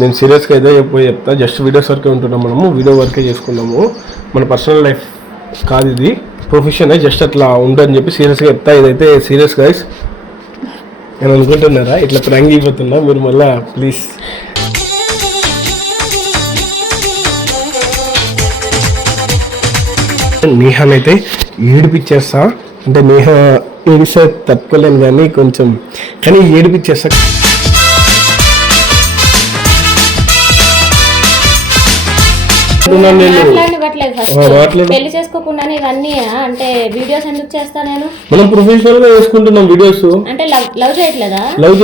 నేను సీరియస్గా అయితే పోయి చెప్తా. జస్ట్ వీడియోస్ వరకే ఉంటున్నాం, మనము వీడియో వరకే చేసుకున్నాము. మన పర్సనల్ లైఫ్ కాదు, ఇది ప్రొఫెషన్. జస్ట్ అట్లా ఉండని చెప్పి సీరియస్గా చెప్తా. ఇదైతే సీరియస్ గైస్ నేను అనుకుంటున్నారా ఇట్లా ప్రాంక్ అయిపోతున్నా మీరు మళ్ళీ ప్లీజ్. నేహానైతే ఏడిపించేస్తా. అంటే నేహ ఏడిస్తే తట్టుకోలేను కానీ కొంచెం, కానీ ఏడిపించేస్తా. పెళ్లి చేసుకోకుండానే ఇవన్నీ అంటే వీడియోస్ ఎందుకు చేస్తా నేను? మనం ప్రొఫెషనల్ గా చేసుకుంటున్నాం వీడియోస్. అంటే లవ్ చేయట్లేదా? లవ్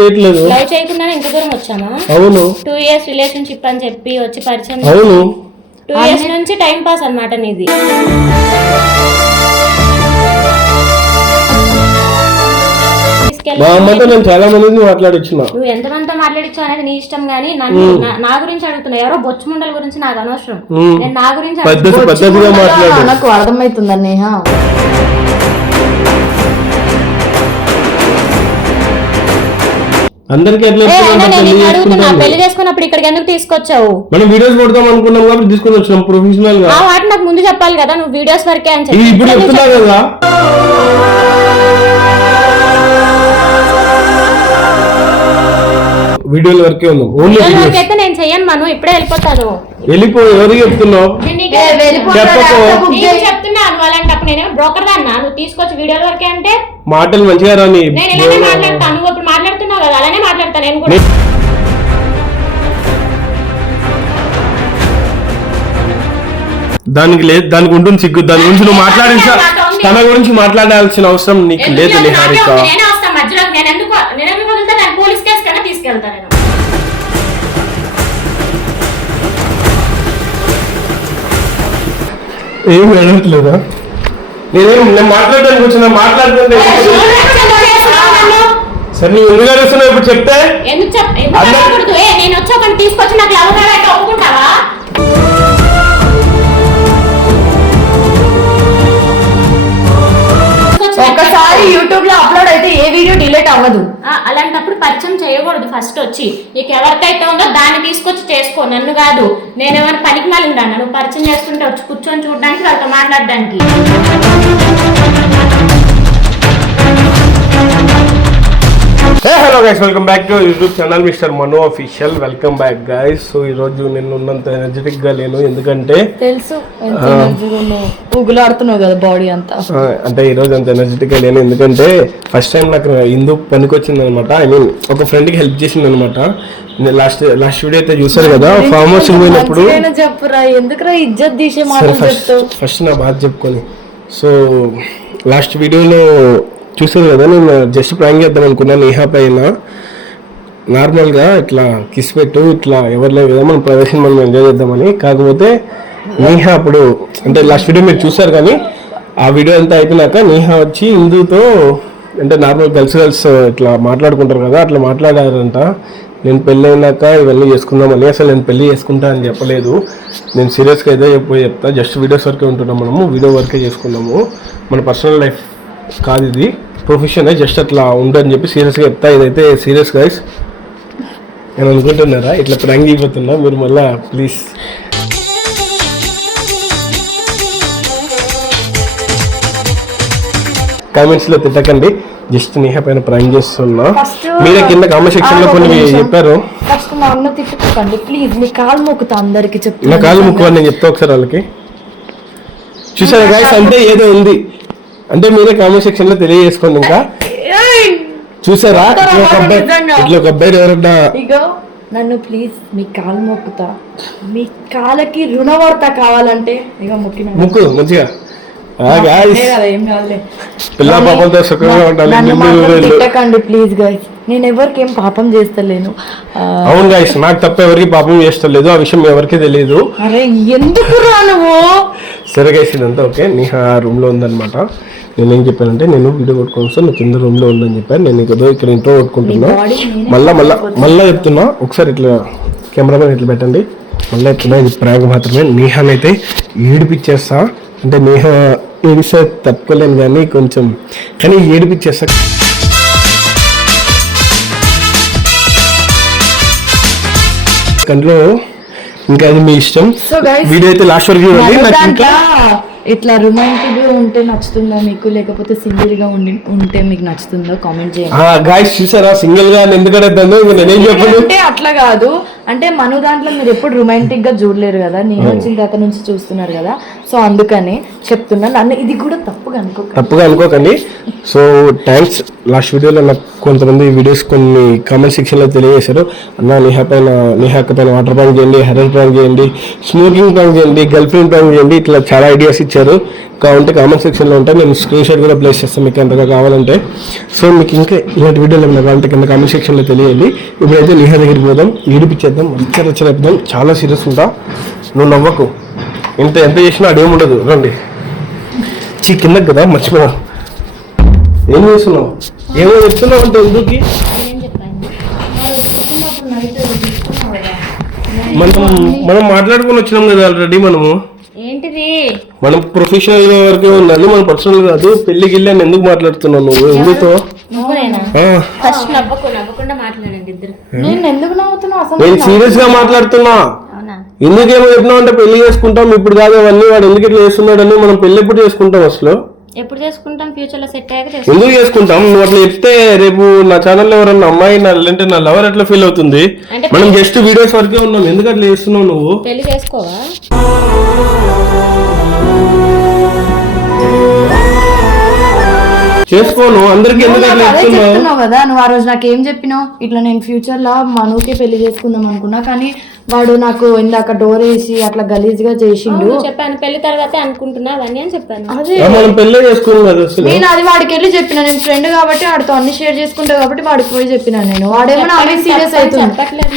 చేయకుండానే ఇంత దూరం వచ్చామా? అవును. 2 years రిలేషన్షిప్ అని చెప్పి వచ్చి పరిచయం. అవును. 2 years నుంచి టైం పాస్ అన్నమాట నీది. మా అమ్మతో నేను చాలా మందిని మాట్లాడిచ్చిన. నువ్వు ఎంతమందితో మాట్లాడిచ్చావు అనేది నీ ఇష్టం గానీ నా గురించి అడుగుతున్నా. ఎవరో బొచ్చుముండల గురించి నాకు అనవసరం. నేను నా గురించి పద్ధతిగా మాట్లాడు. నాకు అర్థమవుతుందా నేహ? అందరికి పెళ్లి చేసుకున్నప్పుడు ఇక్కడికి ఎందుకు తీసుకొచ్చావు? మనం వీడియోస్ కొడతాం అనుకున్నాం కాబట్టి తీసుకొని వచ్చినాం ప్రొఫెషనల్ గా. ఆ వాటి నాకు ముందు చెప్పాలి కదా, నువ్వు వీడియోస్ వరకే అని చెప్పి. ఇప్పుడు చెప్తున్నావు కదా. వీడియోల వరకే ఉన్నాం. ఓన్లీ అయితే నేను చెయ్యను మను, ఇప్పుడే వెళ్ళిపోతాను. వెళ్ళిపో. ఎవరికి చెప్తున్నావు? చెప్తున్నాను అలాంటప్పుడు నేను బ్రోకర్ దాన్నా. నువ్వు తీసుకొచ్చి వీడియోల వరకే అంటే మాటలు మంచిగా రాని. నేను ఇలానే మాట్లాడతాను. నువ్వు ఇప్పుడు మాట్లాడుతున్నావు కదా, అలానే మాట్లాడతాను నేను కూడా. దానికి లేదు, దానికి ఉంటుంది సిగ్గు. దాని గురించి నువ్వు మాట్లాడించా, తన గురించి మాట్లాడాల్సిన అవసరం నీకు లేదు నిహారిక. ఏం అడగట్లేదా? నేను మాట్లాడడానికి వచ్చిన మాట్లాడుతుంటే సరే నువ్వు ఎందుకు అడుగుతున్నావు? ఇప్పుడు చెప్తే నేను వచ్చి ఒకటి తీసుకొచ్చి నాకు లవ్ ఒప్పుకుంటావా? ఒక్కసారి యూట్యూబ్ లో అప్లోడ్ అయితే ఏ వీడియో డిలీట్ అవ్వదు. అలాంటప్పుడు పరిచయం చేయకూడదు. ఫస్ట్ వచ్చి నీకు ఎవరికైతే ఉందో దాన్ని తీసుకొచ్చి చేసుకో, నన్ను కాదు. నేనేమైనా పనికి మాలిన దాన్ని నువ్వు పరిచయం చేసుకుంటే వచ్చి కూర్చొని చూడడానికి, వాళ్ళతో మాట్లాడడానికి. Hello guys, welcome back to YouTube channel mister Manu official. Welcome back guys. So ఈ రోజు నేను ఉన్నంత ఎనర్జెటిక్ గా లేను, ఎందుకంటే తెలుసు ఊగులాడుతున్నావు కదా బాడీ అంతా. అంటే ఈ రోజు అంత ఎనర్జెటిక్ గా లేను ఎందుకంటే ఫస్ట్ టైం నాకు ఇందు పనికొచ్చింది అనమాట. ఐ మీన్ ఒక ఫ్రెండ్ కి హెల్ప్ చేసింది అనమాట. లాస్ట్ వీడియో అయితే చూసారు కదా, ఫార్మ్ హౌస్ పోయినప్పుడు. చెప్పురా, ఎందుకురా ఇజ్జత్ తీసే ఫస్ట్ నా బాధ చెప్పుకొని. సో లాస్ట్ వీడియోలో చూసారు కదా, నేను జస్ట్ ప్రాంక్ చేద్దాం అనుకున్నాను నేహా పైన. నార్మల్గా ఇట్లా కిస్ పెట్టు, ఇట్లా ఎవరు లేవు కదా, మన ప్రవేశం మనం ఎంజాయ్ చేద్దామని. కాకపోతే నేహా అప్పుడు అంటే లాస్ట్ వీడియో మీరు చూసారు, కానీ ఆ వీడియో అంతా అయిపోయినాక నేహా వచ్చి ఇందుతో అంటే నార్మల్ గర్ల్స్ ఇట్లా మాట్లాడుకుంటారు కదా, అట్లా మాట్లాడారంట. నేను పెళ్ళి అయినాక ఇవన్నీ చేసుకుందామని. అసలు నేను పెళ్ళి చేసుకుంటా అని చెప్పలేదు. నేను సీరియస్గా అయితే పోయి చెప్తా. జస్ట్ వీడియోస్ వరకే ఉంటున్నాం, మనము వీడియో వరకే చేసుకున్నాము. మన పర్సనల్ లైఫ్ కాదు, ఇది ప్రొఫెషన్. జస్ట్ అట్లా ఉండని చెప్పి సీరియస్గా చెప్తా. ఇదైతే సీరియస్ గైస్ నేను అనుకుంటున్నారా ఇట్లా ప్రాంక్ అయిపోతున్నా మీరు మళ్ళీ ప్లీజ్. కామెంట్స్ లో తిట్టకండి, జస్ట్ నేహా పైన ప్రాంక్ చేస్తున్నా. మీరే కింద కామెంట్ సెక్షన్ లో కొన్ని చెప్పారు. ఫస్ట్ మా అన్న తిట్టుకోకండి ప్లీజ్, మీ కాలు మొక్కుతా అందరికి చెప్తా. నా కాలు మొక్కువని నేను చెప్తా ఒకసారి వాళ్ళకి. చూసారా గైస్, అంటే ఏదో ఉంది అంటే మీరే కామెంట్ సెక్షన్ లో తెలియజేసుకోండి. ఇంకా చూసారా ఇట్లా ఒక అబ్బాయి ఎవరన్నా ఇగో నన్ను ప్లీజ్ మీ కాలు మొక్కుతా, మీ కాలకి రుణవార్త కావాలంటే ఇక ముక్కు మంచిగా పిల్ల పాపంతో సుఖంగా ఉండాలి. తిట్టకండి ప్లీజ్ గైస్, నేను ఎవరికి ఏం పాపం చేస్తలేను. అవును గైస్, నాకు తప్ప ఎవరికి పాపం చేస్తలేదు, ఆ విషయం ఎవరికి తెలియదు. అరే ఎందుకు రా నువ్వు? సరే గైస్, ఇదంతా ఓకే. నేహా రూమ్ లో ఉందన్నమాట. నేనేం చెప్పానంటే నేను వీడియో కొట్టుకోవచ్చు, నువ్వు కింద రూమ్ లో ఉందని చెప్పాను. నేను ఏదో ఇక్కడ ఇంట్లో కొట్టుకుంటున్నా. మళ్ళా చెప్తున్నా, ఒకసారి ఇట్లా కెమెరామెన్ ఇట్లా పెట్టండి. మళ్ళీ చెప్తున్నా, ఇది ప్రాంక్ మాత్రమే. నేహానైతే ఏడిపించేస్తా. అంటే నేహా ఏడిస్తే తట్టుకోలేను కానీ కొంచెం, కానీ ఏడిపించేస్తా. కంటిన్యూ, ఇంకా అది మీ ఇష్టం. సో గైస్ వీడియో అయితే లాస్ట్ వరకు చూడండి. నాకు దాంట్లో ఇంకా ఇట్లా రొమాంటిక్ గా ఉంటే నచ్చుతుందా మీకు, లేకపోతే సింగిల్ గా ఉంటే మీకు నచ్చుతుందో కామెంట్ చేయండి. గాయస్ చూసారా సింగిల్ గా ఎందుకు అడుగుతాను, ఇంకా నేనేం చెప్పను. అంటే అట్లా కాదు, అంటే మన దాంట్లో మీరు ఎప్పుడు రొమాంటిక్ గా చూడలేరు కదా, నేను వచ్చిన తర్వాత నుంచి చూస్తున్నారు కదా, సో అందుకని చెప్తున్నాను. నన్ను ఇది కూడా తప్పుగా అనుకోకండి. So thanks. లాస్ట్ వీడియోలో నాకు కొంతమంది వీడియోస్ కొన్ని కామెంట్ సెక్షన్లో తెలియజేశారు, అన్న నిహాక పైన వాటర్ ప్రాంక్ చేయండి, హెరర్ ప్రాంక్ చేయండి, స్మోకింగ్ ప్రాంక్ చేయండి, గర్ల్ ఫ్రెండ్ ప్రాంక్ చేయండి, ఇట్లా చాలా ఐడియాస్ ఇచ్చారు. కావాలంటే కామెంట్ సెక్షన్లో ఉంటాయి, నేను స్క్రీన్ షాట్ కూడా ప్లేస్ చేస్తాను మీకు అంతగా కావాలంటే. సో మీకు ఇంకా ఇలాంటి వీడియోలు ఏమైనా కావాలంటే కింద కామెంట్ సెక్షన్లో తెలియండి. ఇప్పుడైతే నిహా దగ్గరికి పోదాం, ఏడిపించేద్దాం, రచ్చరేద్దాం. చాలా సీరియస్ ఉంటా, నువ్వు నవ్వకు, ఎంత చేసినా అదేముండదు. రండి కిందకి కదా, మర్చిపోయా. ఏం చేస్తున్నావు, ఏమో చెప్తున్నావు అంటే ఎందుకు? మనం మాట్లాడుకుని వచ్చినాం కదా ఆల్రెడీ. ఏంటిది మనం ప్రొఫెషనల్ గా వరకే ఉండాలి, మనం పర్సనల్ కాదు. పెళ్లికి వెళ్ళి అని ఎందుకు మాట్లాడుతున్నావు నువ్వు? ఎందుతో? ఫస్ట్ నవ్వకుండా మాట్లాడండి ఇద్దరు. నేను ఎందుకు నవ్వుతున్నా అసలు? నేను సీరియస్ గా మాట్లాడుతున్నా. ఎందుకేమో చెప్పినావు అంటే పెళ్లి చేసుకుంటాం ఇప్పుడు కాదు అవన్నీ, వాడు ఎందుకు ఇట్లా చేస్తున్నాడు అని. మనం పెళ్లి ఎప్పుడు చేసుకుంటాం అసలు? ఎప్పుడు చేసుకుంటాం? ఫ్యూచర్ లో సెట్ అయ్యాక ఎందుకు చేసుకుంటాం? నువ్వు అట్లా చెప్తే రేపు నా ఛానల్లో ఎవరన్నా అమ్మాయి అంటే నా లవర్ ఎట్లా ఫీల్ అవుతుంది? మనం జస్ట్ వీడియోస్ వరకే ఉన్నాం, ఎందుకు అట్లా చేస్తున్నావు నువ్వు? పెళ్లి చేసుకోవా? చేసుకోను, అందరికి ఎందుకు అట్లా చెప్తున్నావు కదా. నువ్వు ఆ రోజు నాకు ఏం చెప్పినావు, ఇట్లా నేను ఫ్యూచర్ లో మనుకే పెళ్లి చేసుకుందాం అనుకున్నా, కానీ వాడు నాకు ఇందాక డోర్ వేసి అట్లా గలీజ్ గా చేసిండు. చెప్పాను పెళ్లి తర్వాత అనుకుంటున్నా అవన్నీ అని చెప్పాను. అదే మనం పెళ్లి చేసుకున్నాం కదా అసలు. నేను అది వాడికి వెళ్ళి చెప్పిన, నేను ఫ్రెండ్ కాబట్టి వాడితో అన్ని షేర్ చేసుకుంటా కాబట్టి వాడికి పోయి చెప్పిన. నేను వాడేమో అవి సీరియస్ అవుతుంది చెప్పట్లేదు,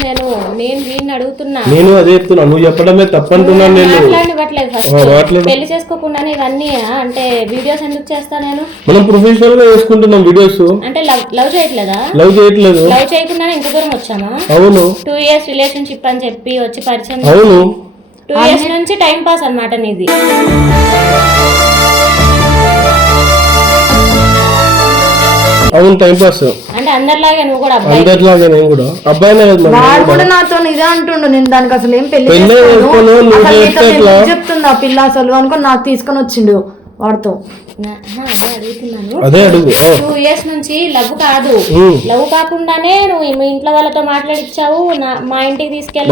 నేను వీడిని అడుగుతున్నా. నేను అదే చెప్తున్నా, నువ్వు చెప్పడమే తప్పంటున్నాను. నేను మాట్లాడనివ్వట్లేదు. పెళ్లి చేసుకోకుండానే ఇవన్నీ అంటే వీడియోస్ ఎందుకు చేస్తా నేను? మనం ప్రొఫెషనల్ గా చేసుకుంటున్నాం వీడియోస్. అంటే లవ్ చేయట్లేదా? లవ్ చేయకుండానే ఇంత దూరం వచ్చామా? అవును, 2 years రిలేషన్షిప్ అని చెప్పి వచ్చి పరిచయం. అవును, 2 years నుంచి టైం పాస్ అన్నమాట నీది. అవును టైం పాస్. అంటే అందరిలాగే నువ్వు కూడా అందరిలాగే నేను కూడా అబ్బాయినే కదా. వాడు కూడా నాతో ఇదే అంటుండు, నేను దానికి అసలు ఏం పెళ్లి చెప్తుంది ఆ పిల్ల అసలు అనుకుని నాకు తీసుకొని వచ్చిండు వాడితో. అదే అడుగు. 2 years నుంచి లవ్ కాదు, లవ్ కాకుండానే నువ్వు మీ ఇంట్లో వాళ్ళతో మాట్లాడిచ్చావు, మా ఇంటికి తీసుకెళ్ళి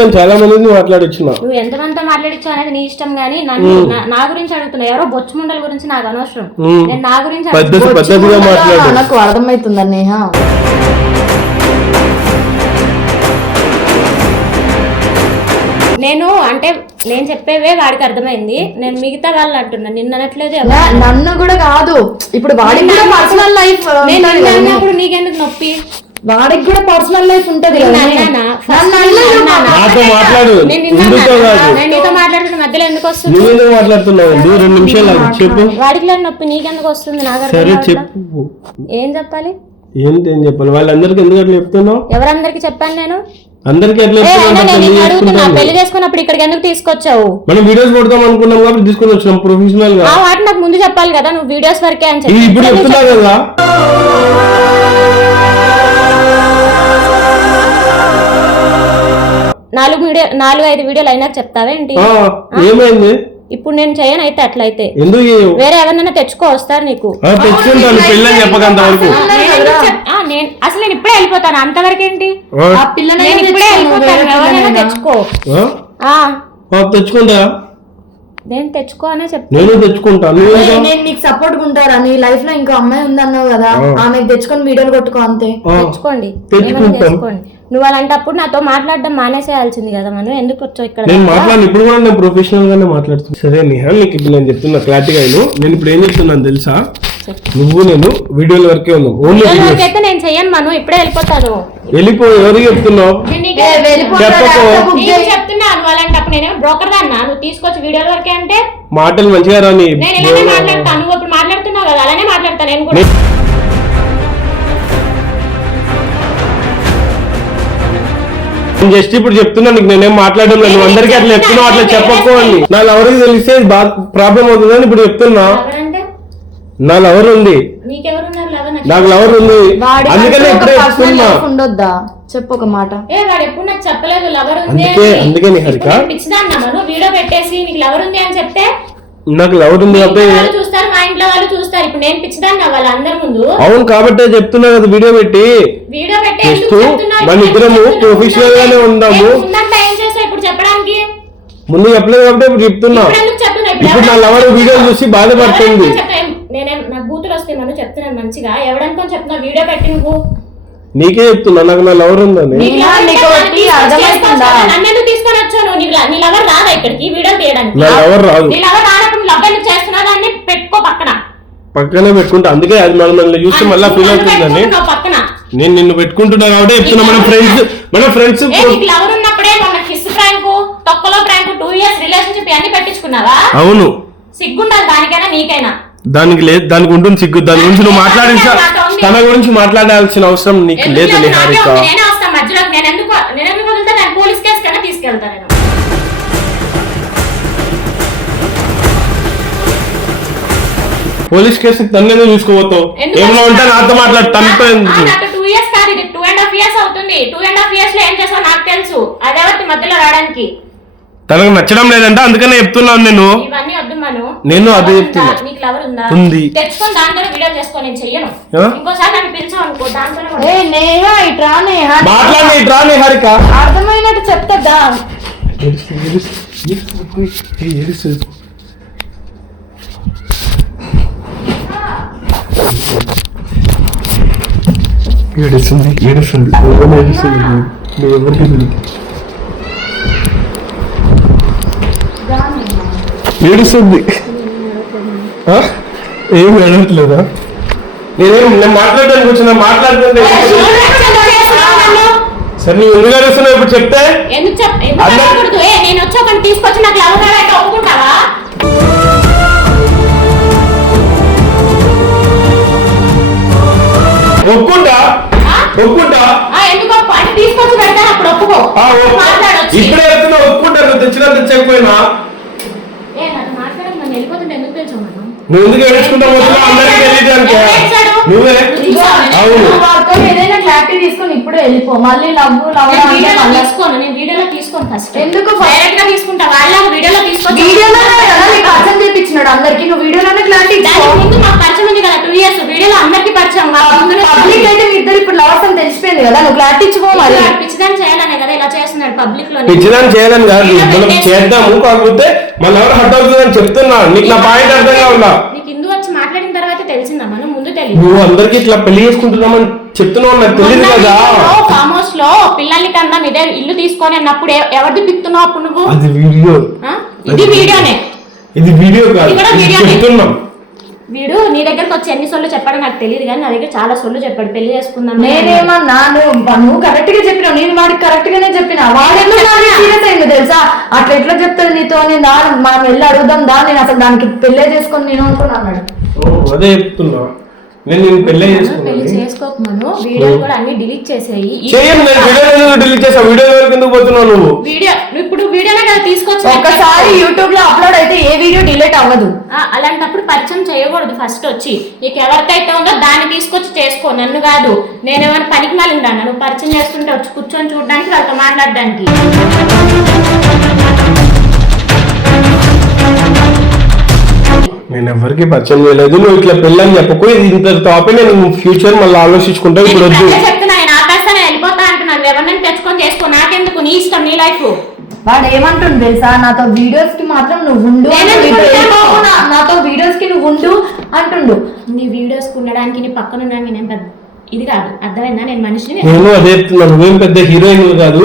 నేను చాలా మందిని మాట్లాడిచ్చిన. నువ్వు ఎంతమందితో మాట్లాడిచ్చావు అనేది నీ ఇష్టం, గానీ నన్ను నా గురించి అడుగుతున్నా. ఎవరో బొచ్చుముండల గురించి నాకు అనవసరం, నేను నా గురించి నాకు అర్థమవుతుందా నేహా? నేను అంటే నేను చెప్పేవే వాడికి అర్థమైంది, నేను మిగతా వాళ్ళు అంటున్నా, నిన్న అనట్లేదు. నన్ను కూడా కాదు, ఇప్పుడు వాడికి కూడా పర్సనల్ లైఫ్. అన్నప్పుడు నీకెందుకు నొప్పి? వాడికి కూడా పర్సనల్ లైఫ్ ఉంటది. నీతో మాట్లాడుతున్న మధ్యలో ఎందుకు వస్తుంది? వాడికి లేని నొప్పి నీకెందుకు వస్తుంది? నాకు ఏం చెప్పాలి? ఏం చెప్పాలి? వాళ్ళందరికి ఎందుకు అట్లా చెప్తున్నావు? ఎవరందరికి చెప్పాను నేను? అందరికి పెళ్లి చేసుకున్నప్పుడు ఇక్కడికి ఎందుకు తీసుకొచ్చావు? మనం వీడియోస్ కొడతాం అనుకున్నాం కాబట్టి తీసుకొని వచ్చినాం ప్రొఫెషనల్ గా. వాటి నాకు ముందు చెప్పాలి కదా, నువ్వు వీడియోస్ వరకే అని చెప్పి. ఇప్పుడు చెప్తున్నా కదా. 4-5 వీడియోలు అయినాక చెప్తావేంటి? ఏమైంది? ఇప్పుడు నేను చేయను అయితే. అట్లయితే ఎందుకు వేరే ఎవరినైనా తెచ్చుకో, వస్తారు నీకు. అసలు నేను ఇప్పుడే వెళ్ళిపోతాను, అంతవరకు ఏంటి? నేను ఇప్పుడే వెళ్ళిపోతాను, ఎవరైనా తెచ్చుకో. తెచ్చుకుంటా, నేను తెచ్చుకో అనే నేను తెచ్చుకుంటాను. నేను నీకు సపోర్ట్ ఉంటారా? నీ లైఫ్ లో ఇంకో అమ్మాయి ఉందన్నావు కదా, ఆమె తెచ్చుకొని వీడియోలు కొట్టుకో అంతే. తెచ్చుకోండి, తెచ్చుకోండి. నువ్వు అలాంటప్పుడు నాతో మాట్లాడడం మానేసేయాల్సింది కదా. మనం ఎందుకు వచ్చావు ఇక్కడ? నేను మాట్లాడిన ఇప్పుడు కూడా నేను ప్రొఫెషనల్ గానే మాట్లాడుతున్నా. సరే నిహా, నీకు ఇప్పుడు నేను చెప్తున్నా క్లారిటీగా. నేను ఇప్పుడు ఏం చెప్తున్నాను తెలుసా? నువ్వు నేను వీడియోల వరకే ఉన్నాం. అయితే నేను చెయ్యను, మనం ఇప్పుడే వెళ్ళిపోతాను. వెళ్ళిపో. ఎవరికి చెప్తున్నావు? చెప్తున్నాను అలాంటప్పుడు నేను బ్రోకర్ దాన్నా, నువ్వు తీసుకొచ్చి వీడియోల వరకే అంటే మాటలు మంచిగా రాని. నేను ఇలానే మాట్లాడతాను, నువ్వు ఇప్పుడు మాట్లాడుతున్నావు కదా, అలానే మాట్లాడతాను నేను కూడా. జస్ట్ ఇప్పుడు చెప్తున్నా నీకు, నేనేం మాట్లాడడం లేదు. అందరికి అట్లా చెప్తున్నావు, అట్లా చెప్పకపోండి. నాకు ఎవరికి తెలిస్తే ప్రాబ్లం అవుతుందని ఇప్పుడు చెప్తున్నా. నా లవర్ ఉంది, నీకెవరున్నారు లవర్? నాకు లవర్ ఉంది, అందుకనే ఇప్పుడే చెప్తున్నా. ఉండొద్దా చెప్పు ఒక మాట. వాడు ఎప్పుడు నాకు చెప్పలేదు లవర్ ఉంది. అందుకే నిహారిక పిచ్చిదాన్నా మనం వీడియో పెట్టేసి నీకు లవర్ ఉంది అని చెప్తే నాకు లవర్ ఉంది కాబట్టి చూస్తారు, మా ఇంట్లో వాళ్ళు చూస్తారు. ఇప్పుడు నేను పిచ్చిదాన్నా వాళ్ళందరి ముందు. అవును కాబట్టి చెప్తున్నా కదా వీడియో పెట్టి మన ఇద్దరము ప్రొఫెషనల్ గానే ఉందాము. ఏం చేస్తా ఇప్పుడు చెప్పడానికి? ముందు చెప్పలేదు కాబట్టి ఇప్పుడు చెప్తున్నా. ఇప్పుడు నా లవర్ వీడియో చూసి బాధపడుతుంది. నేనే నా కూతురు వస్తే మనం చెప్తున్నాను మంచిగా, ఎవడనుకొని చెప్తున్నా వీడియో పెట్టి నువ్వు. నీకే చెప్తున్నా నాకు నా లవర్ ఉందని. నన్ను తీసుకొని వచ్చాను, నీ లవర్ రాదా ఇక్కడికి వీడియో తీయడానికి? నా లవర్ రాదు. నీ లవర్ రానప్పుడు లవ్ ఎందుకు చేస్తున్నా దాన్ని పెట్టుకో పక్కన. పక్కనే పెట్టుకుంటా, అందుకే అది మనల్ని చూస్తే మళ్ళీ ఫీల్ అవుతుందని పక్కన నేను నిన్ను పెట్టుకుంటున్నా కాబట్టి చెప్తున్నా. మన ఫ్రెండ్స్ లవర్ ఉన్నప్పుడే మన కిస్ ప్రాంక్, తొక్కలో ప్రాంక్, 2 years రిలేషన్షిప్ అన్ని పెట్టించుకున్నావా? అవును. సిగ్గుండాలి దానికైనా నీకైనా. దానికి లేదు, దానికి ఉంటుంది సిగ్గు. దాని గురించి నువ్వు తన గురించి మాట్లాడాల్సిన అవసరం నీకు లేదు నిహారిక. నేనే వస్తాను మధ్యలో. నేను ఎందుకు వదులుతా? నేను పోలీస్ కేసు కన్నా తీసుకెళ్తాను. నేను పోలీస్ కేసు తన్నేదో చూసుకోబోతావు. ఏమన్నా ఉంటే నాతో మాట్లాడు. తనతో 2 years కాదు, ఇది 2.5 years అవుతుంది. 2.5 years లో ఏం చేసావు నాకు తెలుసు. అదేవతి మధ్యలో రావడానికి తనకు నచ్చడం లేదంటే అందుకనే చెప్తున్నాను నేను. ఇవన్నీ వద్దు మను. నేను అదే చెప్తున్నా. నీకు లవర్ ఉందా? ఉంది. తెచ్చుకొని దాంతో వీడియో చేసుకో. నేను చెయ్యను. ఇంకోసారి నన్ను పిలిచావు అనుకో దాంతోనే మాట్లాడి ఇట్రా నిహారిక. అర్థమైనట్టు చెప్తా. ఏడుస్తుంది ఏడుస్తుంది ఎవరికి ఏడుస్తుంది. ఏం అడగట్లేదా? నేను మాట్లాడడానికి వచ్చిన మాట్లాడుతుంటే సరే నువ్వు ఎందుకు అడుగుతున్నావు ఇప్పుడు చెప్తే? నేను వచ్చి ఒకటి తీసుకొచ్చి నాకు లవర్ అయితే ఒప్పుకుంటావా? ఒప్పుకుంటా ఒప్పుకుంటా. ఎందుకు అంటే తీసుకొచ్చి పెడతాను అప్పుడు ఒప్పుకో. ఇప్పుడే చెప్తున్నా ఒప్పుకుంటా. నువ్వు తెచ్చినా తెచ్చకపోయినా మాట్లాడక వెళ్ళిపోతుంటే ఎందుకు తెలుసు మనం? నువ్వు ఎందుకు ఏడుచుకుంటావు? అందరికీ తెలియడానికి నువ్వే. అవును ఏదైనా క్లారిటీ తీసుకొని ఇప్పుడు వెళ్ళిపో. మళ్ళీ తీసుకోను. నేను వీడియోలో తీసుకోను ఫస్ట్. ఎందుకు డైరెక్ట్ గా తీసుకుంటా? వాళ్ళ వీడియోలో తీసుకో. పరిచయం చేయించినాడు అందరికి. నువ్వు వీడియోలోనే క్లారిటీ ముందు మాకు పరిచయం ఉంది కదా 2 years. వీడియోలో అందరికి పరిచయం. పబ్లిక్ అయితే మీ ఇద్దరు ఇప్పుడు లవర్స్ అని తెలిసిపోయింది కదా. నువ్వు క్లారిటీ ఇచ్చిపో. మరి పిచ్చిదాన్ని చేయాలనే కదా ఇలా చేస్తున్నాడు పబ్లిక్ లో. పిచ్చిదాన్ని చేయాలని కాదు, మనం చేద్దాము. కాకపోతే మన ఎవరు హట్ అవుతుందని చెప్తున్నా. నీకు నా పాయింట్ అర్థం కావాలా? నీకు ఇందు వచ్చి మాట్లాడిన తర్వాత తెలిసిందా మనం? ముందు తెలియదు. నువ్వు అందరికి ఇట్లా పెళ్లి చేసుకుంటున్నామని చెప్తున్నావు, నాకు తెలియదు కదా. ఫామ్ హౌస్ లో పిల్లల్ని కన్నా ఇదే ఇల్లు తీసుకొని అన్నప్పుడు ఎవరిది పిక్తున్నావు అప్పుడు నువ్వు? అది వీడియో. ఇది వీడియోనే. ఇది వీడియో కాదు, చెప్తున్నాం. వీడు నీ దగ్గరకు వచ్చి ఎన్ని సొల్లు చెప్పాడో నాకు తెలియదు కానీ నా దగ్గర చాలా సొల్లు చెప్పాడు. పెళ్లి చేసుకుందాం. నేనేమన్నా నువ్వు కరెక్ట్ గా చెప్పినావు. నేను వాడికి కరెక్ట్ గానే చెప్పినా. వాడు సీరియస్ అయింది తెలుసా? అట్లా ఎట్లా చెప్తాడు నీతో? నేను మనం వెళ్ళి అడుగుదాం దా, నేను అసలు దానికి పెళ్లే చేసుకొని నేను అనుకున్నా అన్నాడు. అదే చెప్తున్నా. నేను పెళ్లి చేసుకోకమను. వీడియో కూడా అన్ని డిలీట్ చేసేయి. డిలీట్ చేసా. వీడియో ఎందుకు పోతున్నావు నువ్వు? వీడియో ఇప్పుడు వీడియోనే కదా తీసుకొచ్చి. ఒకసారి యూట్యూబ్ లో అప్లోడ్ అయితే ఏ వీడియో డిలీట్ అవ్వదు. అలాంటప్పుడు పరిచయం చేయకూడదు. ఫస్ట్ వచ్చి నీకు ఎవరికైతే ఉందో దాన్ని తీసుకొచ్చి చేసుకో, నన్ను కాదు. నేనేమైనా పనికి మాలిందా? నువ్వు పరిచయం చేస్తుంటే వచ్చి కూర్చొని చూడడానికి, వాళ్ళతో మాట్లాడడానికి. నేను ఎవరికి పరిచయం చేయలేదు. నువ్వు ఇట్లా పెళ్ళని చెప్పకు. ఇది ఇంతటితో ఆపి నేను ఫ్యూచర్ మళ్ళీ ఆలోచించుకుంటా. ఇప్పుడు వద్దు. చెప్తున్నా నేను ఆకాశాన్ని వెళ్ళిపోతా అంటున్నాను. ఎవరినైనా తెచ్చుకొని చేసుకో, నాకెందుకు? నీ ఇష్టం, నీ లైఫ్. వాడు ఏమంటుంది తెలుసా? నాతో వీడియోస్ కి మాత్రం నువ్వు ఉండు, నాతో వీడియోస్ కి నువ్వు ఉండు అంటుండు. నీ వీడియోస్ ఉండడానికి నీ పక్కన ఉండడానికి నేను పెద్ద ఇది కాదు. అర్థమైందా? నేను మనిషిని. నేను అదే చెప్తున్నాను. నువ్వేం పెద్ద హీరోయిన్ కాదు.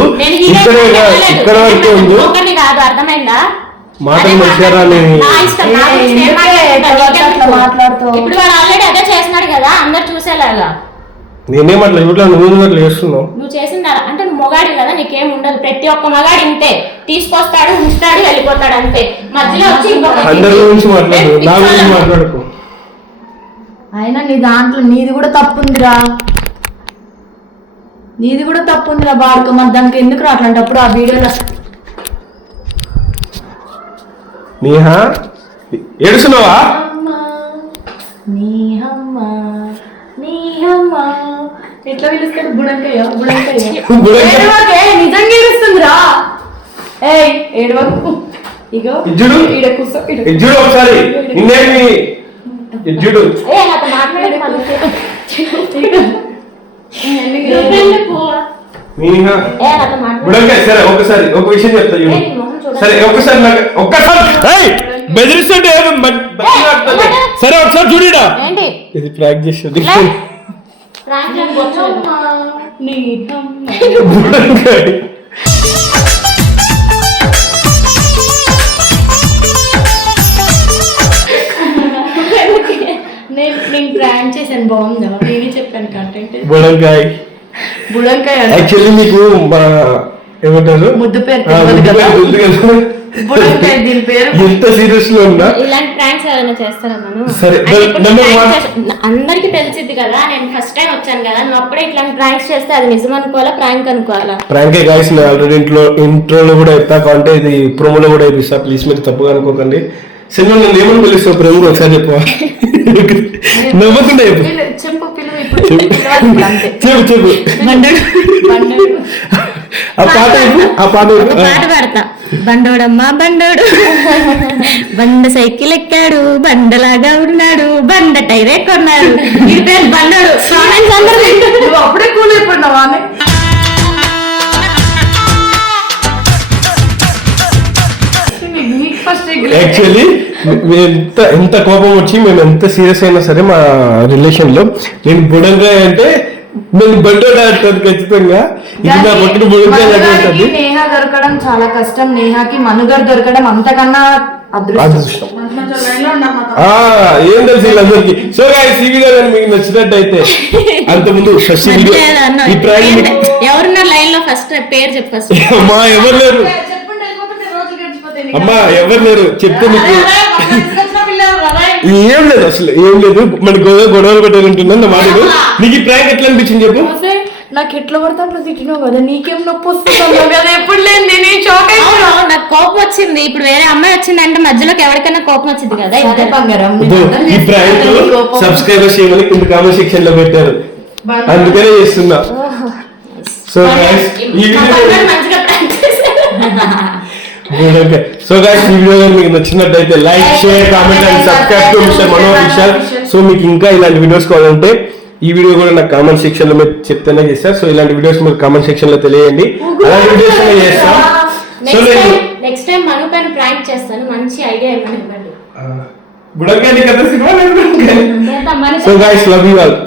ఇక్కడ వరకే ఉండు. కాదు. అర్థమైందా? మాటలు మంచిగా మాట్లాడుతూ ఇప్పుడు వాడు ఆల్రెడీ అదే చేస్తున్నాడు కదా అందరు చూసేలాగా. నేనేం అట్లా ఇట్లా నువ్వు అట్లా చేస్తున్నావు. నువ్వు చేసిందా అంటే నువ్వు మొగాడి కదా, నీకేం ఉండదు. ప్రతి ఒక్క మగాడి ఇంతే. తీసుకొస్తాడు, ఉంచుతాడు, వెళ్ళిపోతాడు అంతే. మధ్యలో వచ్చి అందరి గురించి మాట్లాడు, నా గురించి మాట్లాడుకో. అయినా నీ దాంట్లో నీది కూడా తప్పుందిరా. నీది కూడా తప్పుందిరా బాడుకో. మరి దానికి ఎందుకు అట్లాంటప్పుడు ఆ వీడియోలో నేహా ఏడుస్తున్నావా? నీహమ్మ నీహమ్మ ఎట్లా పిలుస్తారు బుడంకాయ బుడంకాయ బుడంకాయ. ఏడవకే, నిజంగా ఏడుస్తుందిరా. ఏయ్ ఏడవకు. ఇగో ఇజ్జుడు. ఈడ కూర్చో ఈడ. ఇజ్జుడు ఒకసారి నిన్నేమి ఇజ్జుడు ఏ నాతో మాట్లాడే మీహా నాతో మాట్లాడే బుడంకాయ. సరే ఒకసారి ఒక విషయం చెప్తా చూడు. సరే ఒక్కసారి నాకు ఒక్కసారి ఏయ్, బెదిరిస్తుంటే సరే ఒకసారి చూడిడా. ఏంటి ఇది ప్రాక్ చేసేది ప్రాంక్ చేయకపోవచ్చు. నీహమ్మ బుడంకాయ. నేను ప్రాంక్ చేశాను, బాగుందా? నేనే చెప్పాను కంటెంట్. బుడంకాయ బుడంకాయ అంటే యాక్చువల్లీ మీకు మా ఏమంటారు ముద్దు పేరు ఆ, తెలియదు ముద్దు కదా. పేరు తెలుసు కదా. బుడంకాయ దీని పేరు. ఎంత సీరియస్ లో ఉన్నా ఇలాంటి ప్రాంక్స్ ఏమైనా చేస్తారా మనం? సరే, అంటే ఇప్పుడు నన్ను prank మా- అందరికి తెలిసిద్ది కదా, నేను ఫస్ట్ టైం వచ్చాను కదా, నువ్వు అప్పుడే ఇట్లాంటి ప్రాంక్స్ చేస్తే అది నిజం అనుకోవాలా ప్రాంక్ అనుకోవాలా? ప్రాంకే గాయస్, నేను ఆల్రెడీ ఇంట్రోలో కూడా చెప్తా అంటే ఇది ప్రోమోలో కూడా ఇస్తా. ప్లీజ్ మీరు తప్పుగా అనుకోకండి. సినిమా నేను ఏమని పిలుస్తావు ప్రేమ ఒకసారి చెప్పు. నవ్వకుండా చెప్పు. చెప్పు పిలువు ఇప్పుడు అంతే. చెప్పు చెప్పు బండడు. ఆ పాట చెప్పు, ఆ పాట ఒక చెప్పు. పాట పాడతా. బండోడమ్మా బండోడు బండ సైకిల్ ఎక్కాడు, బండలాగా ఉన్నాడు, బండ టైరే కొన్నాడు, ఈ పేరు బండోడు. కామెంట్స్ అందరూ నువ్వు అప్పుడే కూల్ అయిపోయినావా అని. నీకు ఫస్ట్ యాక్చువల్లీ ఎంత కోపం వచ్చి మేము ఎంత సీరియస్ అయినా సరే మా రిలేషన్ లో నేను బుడంకాయ అంటే నేను బండోడా అంటాను ఖచ్చితంగా. ఇది నా పక్కన బుడంకాయ ఉంటుంది. నేహ దొరకడం చాలా కష్టం. నేహాకి మనుగడ దొరకడం అంతకన్నా అదృష్టం. అదృష్టం. ఏం తెలుసు వీళ్ళందరికీ. సో గాయ్స్, ఈ వీడియో కానీ మీకు నచ్చినట్టయితే అంత ముందు ఫస్ట్ వీడియో ఈ ప్రాంక్ ఎవరున్నారు లైన్ లో? ఫస్ట్ పేరు చెప్పు ఫస్ట్. అమ్మా ఎవరు లేరు, అమ్మా ఎవరు లేరు చెప్తే నీకు ఏం లేదు, అసలు ఏం లేదు. మన గొడవలు పెట్టాలంటున్నా నా మాట. నీకు ఈ ప్రాంక్ ఎట్లా అనిపించింది చెప్పు. నాకు ఎట్లా పడతా అట్లా తిట్టినావు కదా, నీకేం నొప్పి వస్తుంది కదా. ఎప్పుడు లేదు నేను షాక్ అయిపోయినా. అవును, నాకు కోపం వచ్చింది. ఇప్పుడు వేరే అమ్మాయి వచ్చిందంటే మధ్యలోకి ఎవరికైనా కోపం వచ్చింది కదా. అదే బంగారం. ఈ ప్రాంక్ సబ్స్క్రైబర్స్ చేయమని కింద కామెంట్ సెక్షన్ లో పెట్టారు, అందుకనే చేస్తున్నా. సో గైస్, ఈ వీడియో మంచిగా ప్రాంక్ చేశారు. సో గైస్, ఈ వీడియో కానీ మీకు నచ్చినట్టయితే like, share, comment and subscribe to mister Manohar Vishal. So మీకు ఇంకా ఇలాంటి వీడియోస్ కావాలంటే ఈ వీడియో కూడా నాకు కామెంట్ సెక్షన్ లో మీరు చెప్తేనే చేస్తారు. సో ఇలాంటి వీడియోస్ మీరు కామెంట్ సెక్షన్ లో తెలియండి, అలాంటి వీడియోస్ చేస్తాం. సో నేను నెక్స్ట్ టైం మను పైన ప్రాంక్ చేస్తాను. మంచి ఐడియా ఇవ్వండి. బుడంకాయ కదా సినిమా. చేద్దాం, మనిషి. So guys, love you all.